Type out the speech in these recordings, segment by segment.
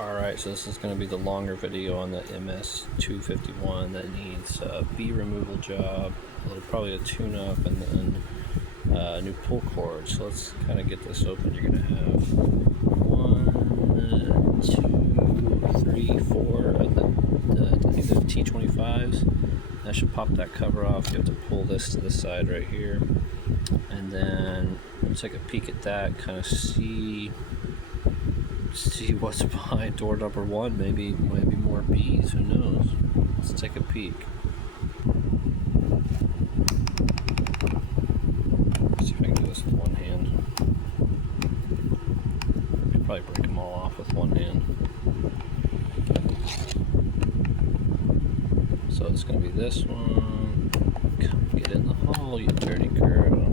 Alright, so this is going to be the longer video on the MS251 that needs a bee removal job, probably a tune-up, and then a new pull cord. So let's kind of get this open. You're going to have 1, 2, 3, 4 of I think they're T25s. That should pop that cover off. You have to pull this to the side right here. And then we'll take a peek at that, kind of see what's behind door number 1. Maybe more bees, who knows? Let's take a peek. See if I can do this with one hand. I could probably break them all off with one hand. So it's going to be this one. Come get in the hall, you dirty girl.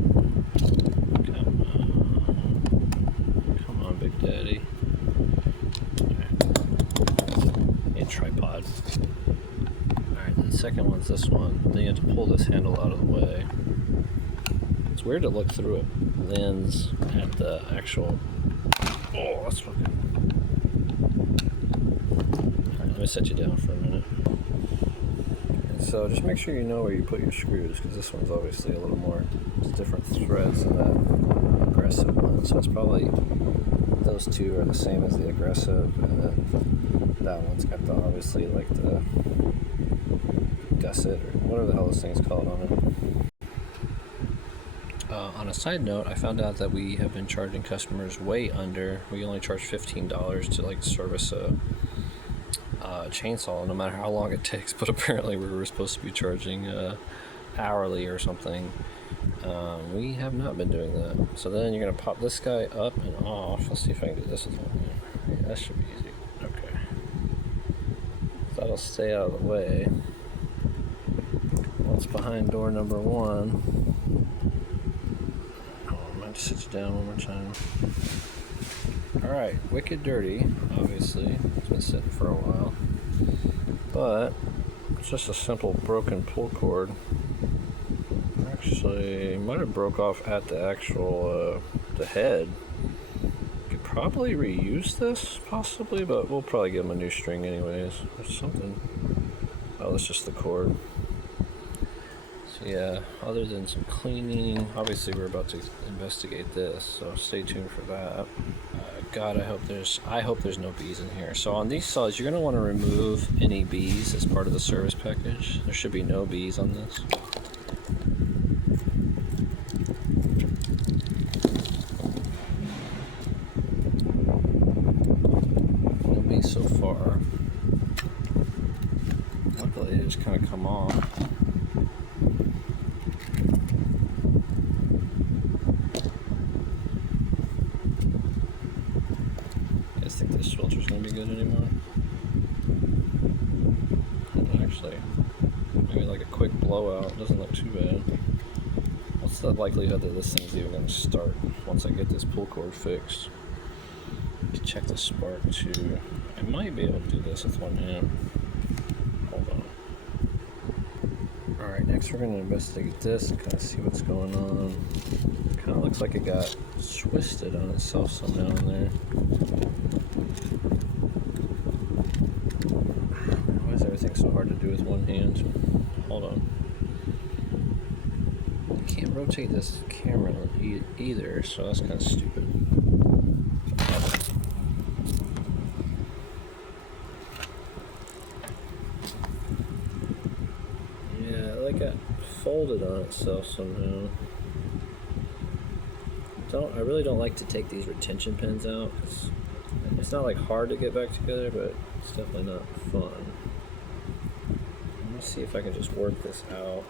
Come on, Big Daddy. Tripod. Alright, then the second one's this one. Then you have to pull this handle out of the way. It's weird to look through a lens at the actual... Oh, that's fucking... Alright, let me set you down for a minute. And so just make sure you know where you put your screws, because this one's obviously a little more... It's different threads than that aggressive one. So it's probably... Those two are the same as the aggressive, and then that one's got the, obviously, like the gusset, or whatever the hell this thing's called on it. On a side note, I found out that we have been charging customers way under. We only charge $15 to like service a chainsaw, no matter how long it takes, but apparently we were supposed to be charging hourly or something. We have not been doing that. So then you're going to pop this guy up and off. Let's see if I can do this with one hand. Yeah, that should be easy. Okay. That'll stay out of the way. What's behind door number 1? Oh, I might just sit you down one more time. Alright, wicked dirty, obviously. It's been sitting for a while. But it's just a simple broken pull cord. Actually, might have broke off at the actual the head. Could probably reuse this, possibly, but we'll probably give them a new string anyways. There's something. Oh, that's just the cord. So yeah, other than some cleaning, obviously we're about to investigate this, so stay tuned for that. God, I hope there's no bees in here. So on these saws, you're gonna want to remove any bees as part of the service package. There should be no bees on this. So far. Luckily, they just kind of come off. You guys think this filter's gonna be good anymore? Actually, maybe like a quick blowout doesn't look too bad. What's the likelihood that this thing's even gonna start once I get this pull cord fixed? Check the spark too. I might be able to do this with one hand. Hold on. Alright, next we're going to investigate this, kind of see what's going on. Kind of looks like it got twisted on itself somehow in there. Why is everything so hard to do with one hand? Hold on. I can't rotate this camera either, so that's kind of stupid. Got folded on itself somehow. I really don't like to take these retention pins out. It's not like hard to get back together, but it's definitely not fun. Let me see if I can just work this out.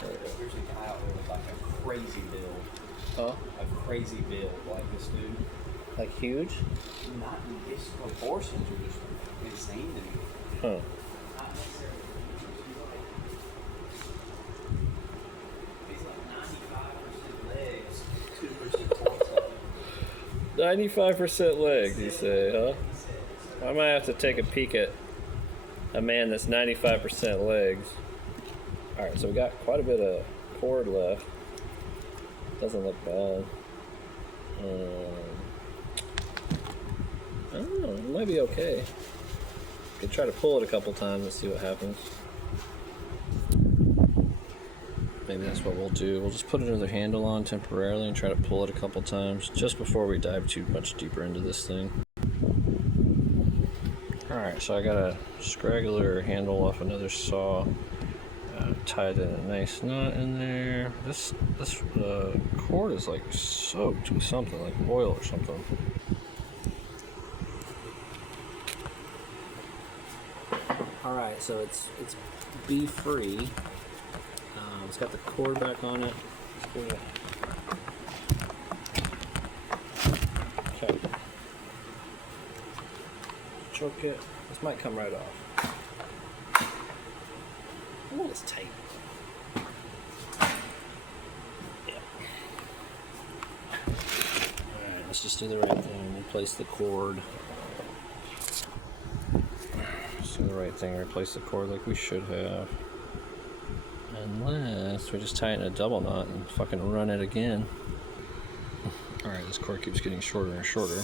There's a guy out there with like a crazy build. Huh? A crazy build like this dude. Like huge? Not his proportions are just insane to me. Huh. Not necessarily. He's like 95% legs, 2% torso. 95% legs, you say, huh? I might have to take a peek at a man that's 95% legs. Alright, so we got quite a bit of cord left. Doesn't look bad. I don't know, it might be okay. Could try to pull it a couple times and see what happens. Maybe that's what we'll do. We'll just put another handle on temporarily and try to pull it a couple times just before we dive too much deeper into this thing. Alright, so I got a scraggler handle off another saw. Tied in a nice knot in there. This cord is like soaked with something, like oil or something. Alright, so it's bee free. It's got the cord back on it. Okay. Choke it. This might come right off. Oh, it's tight. Yeah. Alright, let's just do the right thing. Replace the cord. Let's do the right thing. Replace the cord like we should have. Unless we just tie it in a double knot and fucking run it again. Alright, this cord keeps getting shorter and shorter.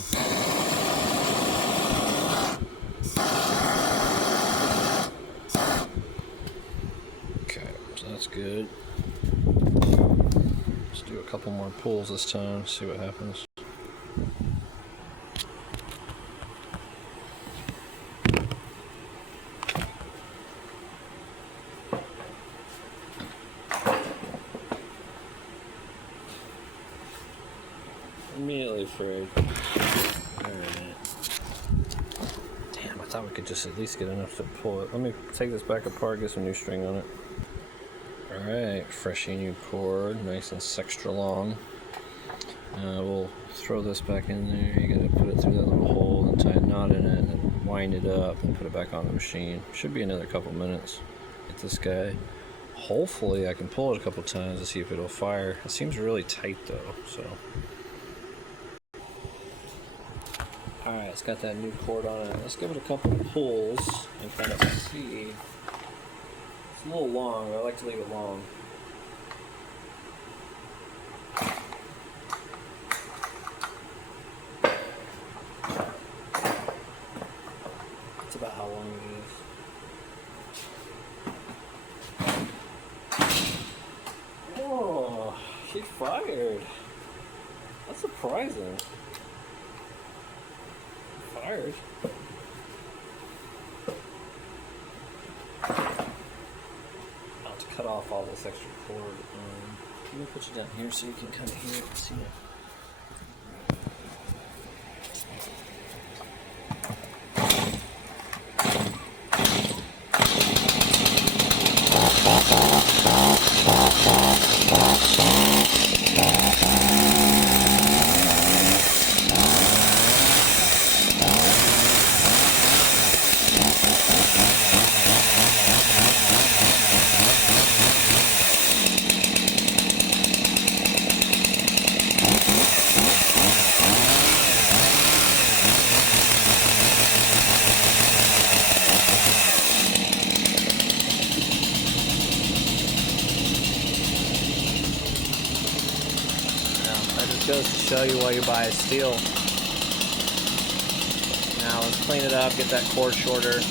Okay, so that's good. Let's do a couple more pulls this time, see what happens. Immediately afraid. Alright. Damn, I thought we could just at least get enough to pull it. Let me take this back apart, get some new string on it. Alright, freshly new cord, nice and extra long. We'll throw this back in there. You gotta put it through that little hole and tie a knot in it and then wind it up and put it back on the machine. Should be another couple minutes. Get this guy. Hopefully I can pull it a couple times to see if it'll fire. It seems really tight though, so. Alright, it's got that new cord on it. Let's give it a couple of pulls and kind of see. It's a little long, but I like to leave it long. That's about how long it is. Whoa, she fired. That's surprising. Fired. I'll have to cut off all this extra cord. Let me put you down here so you can kind of hear it and see it. Goes to show you why you buy a Stihl. Now let's clean it up, get that cord shorter.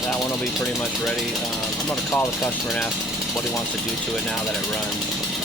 That one will be pretty much ready. I'm going to call the customer and ask what he wants to do to it now that it runs.